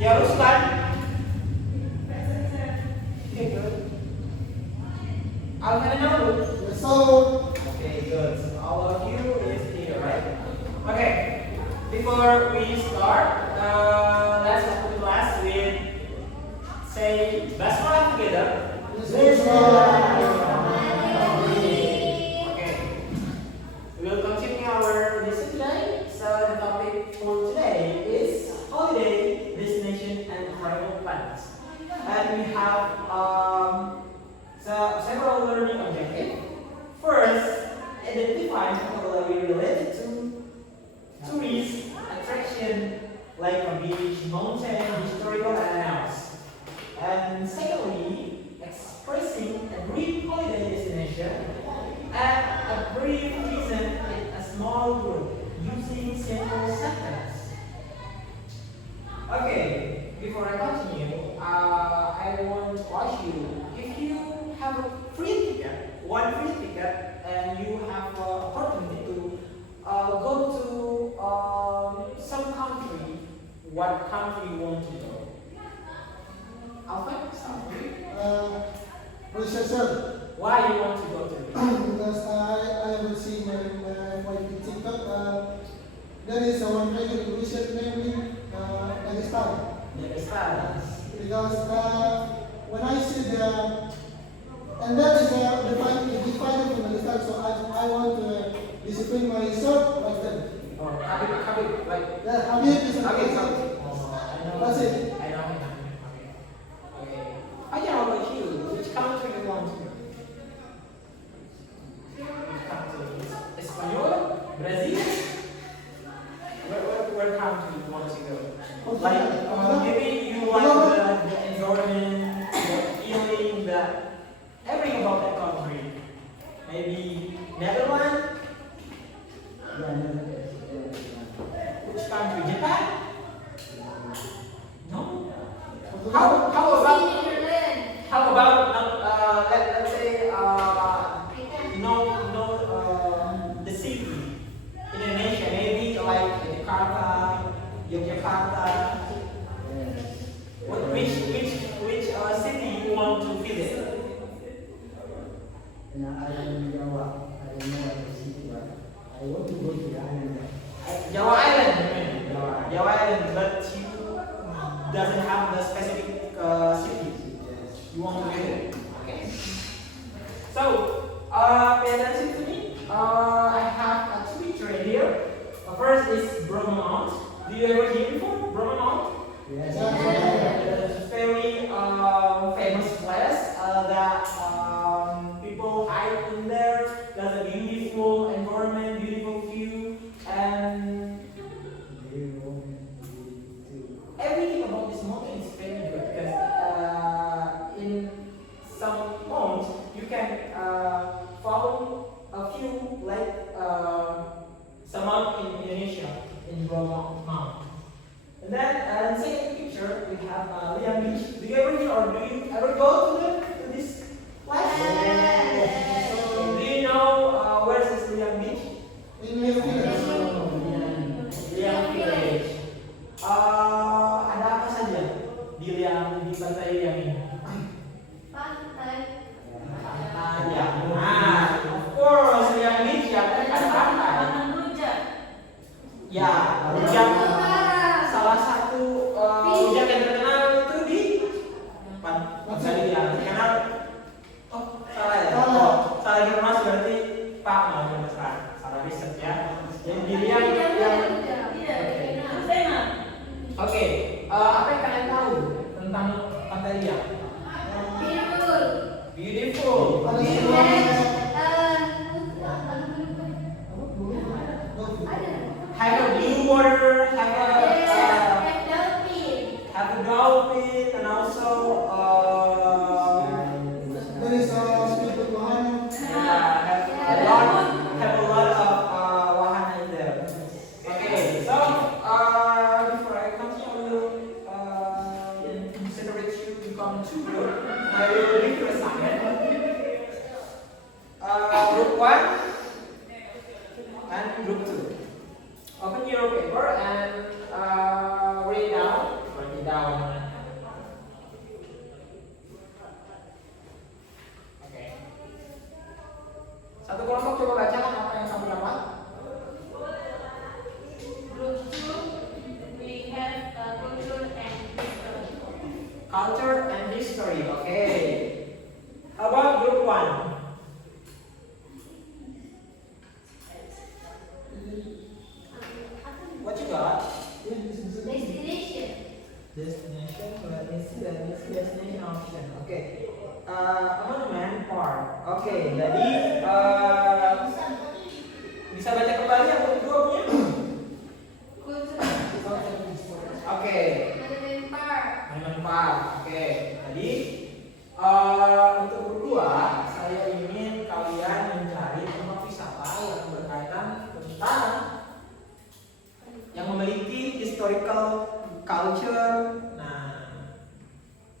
Ya Ruslan. Okay, good. Alfredo. So, Okay, good. So all of you is here, right? Okay. Before we start, let's open the class with say basmalah together. Okay. We will continue our lesson today. So the topic for today is holiday destination and travel plans. And we have several learning objectives. First, identify vocabulary related to tourist attraction like a beach, mountain, historical animals. And secondly, expressing a brief holiday destination and a brief reason in a small group using simple sentence. Okay, before I continue, I want to ask you if you have a free ticket, one free ticket, and you have an opportunity to go to some country, what country you want to go? Alfred, something. Russia, sir. Why you want to go to it? Because I will see my TikTok. There is one country in Russia named Dagestan. Dagestan. Because when I see and that is the final from Dagestan, so I want to discipline myself like that. Oh, Habib, like. Yeah, Habib is a Habib. I know. That's it. I know. Okay. How about you? Which country you want to? Which country? Espanol? Brazil? Where country you want to go? Like maybe you want the environment, the feeling, the everything about that country. Maybe Netherlands? Which country? Japan? No. How about let's say the city Indonesia, maybe like Jakarta, Yogyakarta. Which city you want to visit? And I don't know what the city, but I want to go to the island. Java Island, Java Island, but you doesn't have the specific city you want to visit. Okay. So, pay attention to me. I have two pictures here. First is Bromo Mount. Do you ever hear before Bromo Mount? Yes. It's a very famous place that people hike in there. There's a beautiful environment, beautiful view, and everything about this mountain is very good because in some mountains you can follow a few like some mountain in Indonesia in Bromo Mount. And then second picture we have Liang Beach. Do you ever hear or do you ever go to this place? Do you know where is Liang Beach? In your village. Liang Village. Ada apa saja di pantai Liang ini? Pantai. Ya. Nah, of course Liang Beach ya kan ada pantai. Ya, rujak. Salah satu rujak yang terkenal itu di pantai Liang. Terkenal. Oh, salah ya. Oh, salah informasi berarti Pak mau salah riset ya. Jadi di Liang yang Oke, apa yang kalian tahu tentang pantai Liang? Beautiful. Have a blue water, have a dolphin, and also There is a speaker behind. have a lot of wahana in there. Okay, so before I continue, consider it you become two group. I will give you a assignment. Group 1 and group 2. Open your paper and write it down. down. Oke. Satu kelompok coba bacakan apa yang kamu dapat. Group 2, we have culture and history. Culture and history. Okay. How about group 1? What you got? Destination. Destination. Let me see. Destination option. Okay. Amandemen part. Okay. Jadi bisa baca kembali yang kedua punya? Culture. Oke. Monument Park. Monument Park. Oke. Jadi untuk berdua saya ingin kalian mencari tempat wisata yang berkaitan tentang yang memiliki historical culture. Nah,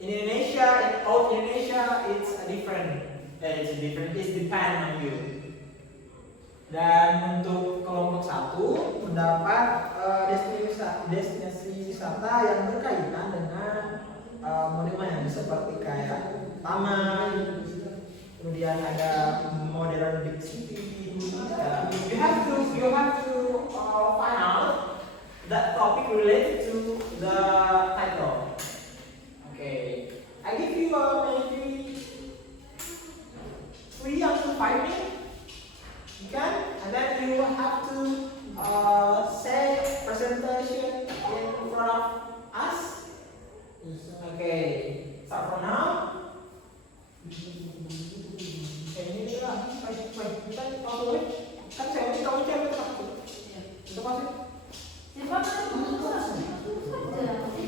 in Indonesia, in old Indonesia, it's depend on you. Dan untuk kelompok 1 mendapat destinasi wisata yang berkaitan dengan monumen seperti kayak taman, kemudian ada modern big city. You have to find out that topic related to the title. Okay, I give you maybe 3 up to 5 minutes. You can, and then you have to say presentation in front of us. Okay, start from now. Ini lah, kita tahu kan saya mesti tahu cara takut. Itu pasti.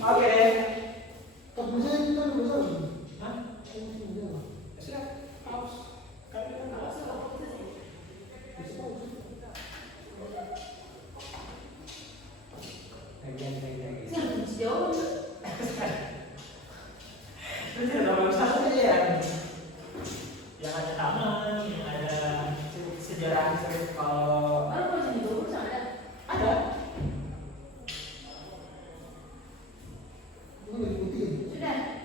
Oke. Tak bisa kita berusaha. Hah? Siap. Pause. Jauh. Itu tidak bagus saja ya. Yang ada taman, yang ada sejarah kalau Baru kalau jadi jauh ada. ada. Ini diikutin. Sudah.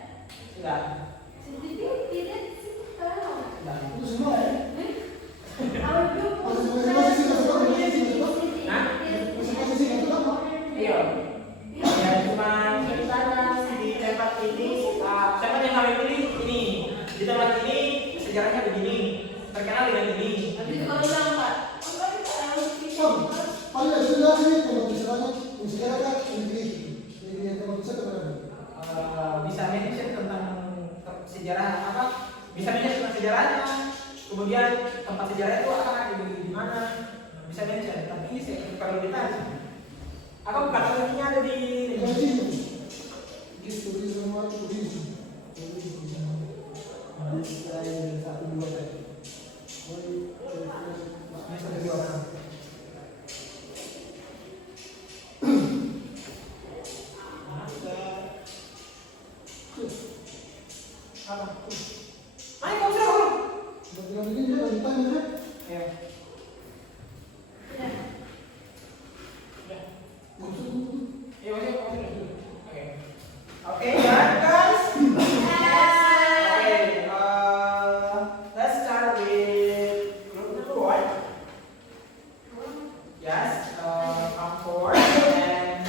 Sudah. Sedikit tidak sih kalau. Sudah. Itu semua. Our group. Masih sih kasih tahu, masih sih kasih tahu. Hah? Masih sih kasih tahu. Iya. Ya cuma ceritanya di tempat ini, tempat yang kami pilih ini. Di tempat ini sejarahnya begini, terkenal dengan ini. Habis itu kalau ulang Pak. Paling ada sudah sih kalau misalnya kan ini tempat wisata berapa? Bisa mention tentang sejarah apa? Bisa mention tentang sejarahnya. Kemudian tempat sejarah itu akan ada di mana? Bisa mention. Tapi saya perlu ditanya. Aku bukan tahunya ada di Gitu semua turisme. satu dua satu dua orang. Apa? Ayo kamu sudah belum? Bagaimana ini dia lagi tanya dia? Ya. Ya masih oke. Oke ya guys. Okay, let's start with group number 1. Yes, come forward and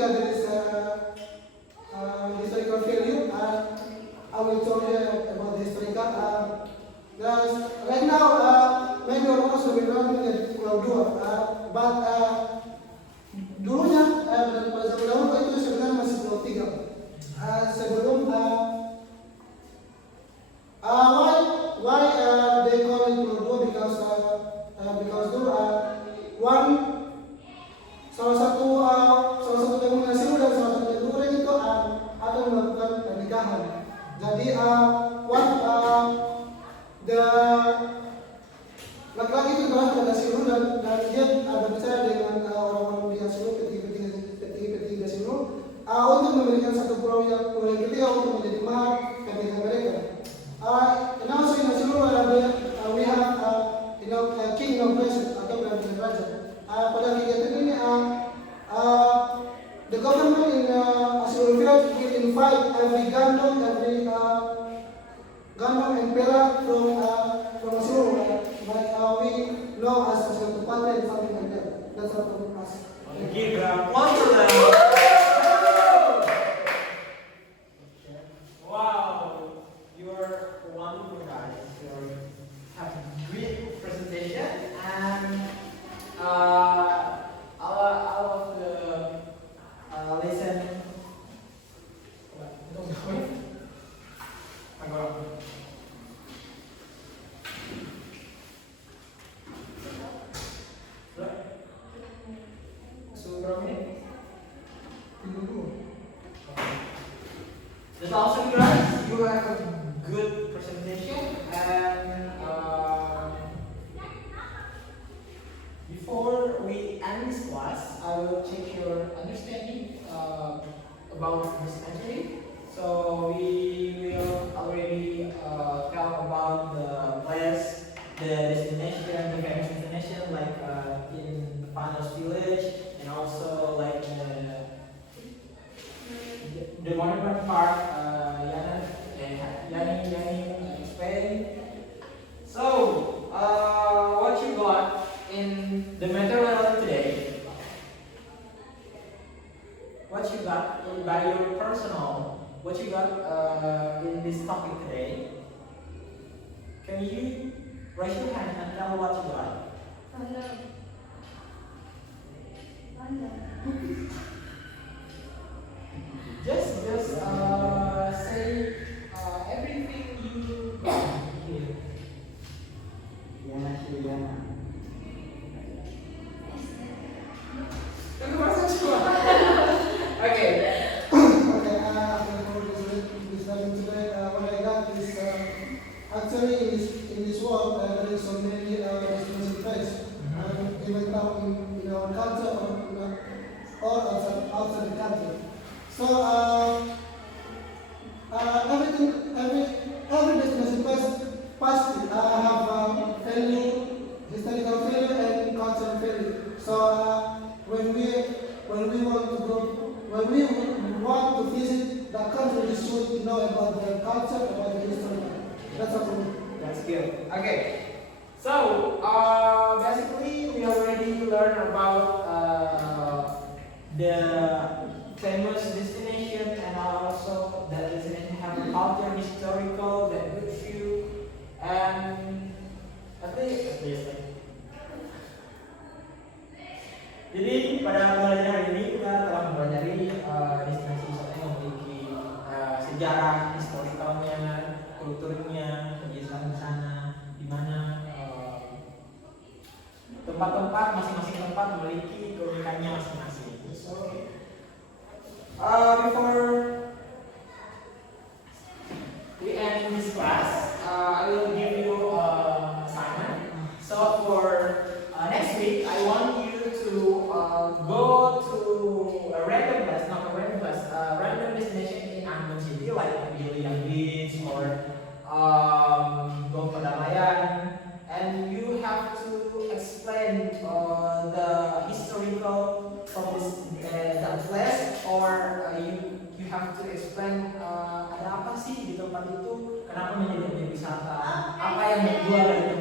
Tiga there is historical value. I will tell you about the historical. Right now, maybe orang sudah bilang menjadi Pulau Dua, but dulunya pada zaman dahulu itu sebenarnya masih Pulau Tiga. Sebelum why they call it Pulau Dua because dulu salah satu bangunan Siru dan salah satu Duren itu akan melakukan pernikahan. Jadi the laki-laki itu berasal dari Siru dan dia berbicara dengan orang-orang di Siru, petinggi Siru untuk memberikan satu pulau yang ketiga untuk menjadi mahar ketika mereka. And also in Siru we have king inauguration atau pelantikan raja. Pada kegiatan ini the government in Siru will invite every gandong and pela from Siru, like we know as Ketupat and something like that. That's what we ask. Give applause for them. Wow, you're wonderful guys. You have a great presentation, and all of the lesson. That's awesome, guys. You have a good presentation, and before we end this class, I will check your understanding about this country. So we will already talk about the place, the destination, the famous destination, like in Panos Village, and also like the monument park. Yani explained. So what you got in the material today? What you got by your personal? What you got in this topic today? Can you raise your hand and tell what you got? Just say everything you got here. Okay. What I got is actually in this world there is so many destination places. Even now in our culture or outside the country. So every destination place pasti have value, historical value and cultural value. So when we want to visit the country, we should know about their culture, about the history. That's all. That's good. Okay. So basically we already learned about the famous destination, and also that destination have culture, historical, that good view, and at least. Jadi pada pembelajaran hari ini kita telah mempelajari destinasi wisata yang memiliki sejarah, historikalnya, kulturnya, kebiasaan di sana, di mana tempat-tempat masing-masing tempat memiliki keunikannya masing-masing. So before we end this class, I will give you an assignment. So for next week, I want you to go to a random place, not a random place, random destination in Ambon City, like Ilian Beach or go Pedalayan, and you have to explain the historical from that place, or you have to explain ada apa sih di tempat itu, kenapa menjadi objek wisata, apa yang dijual dari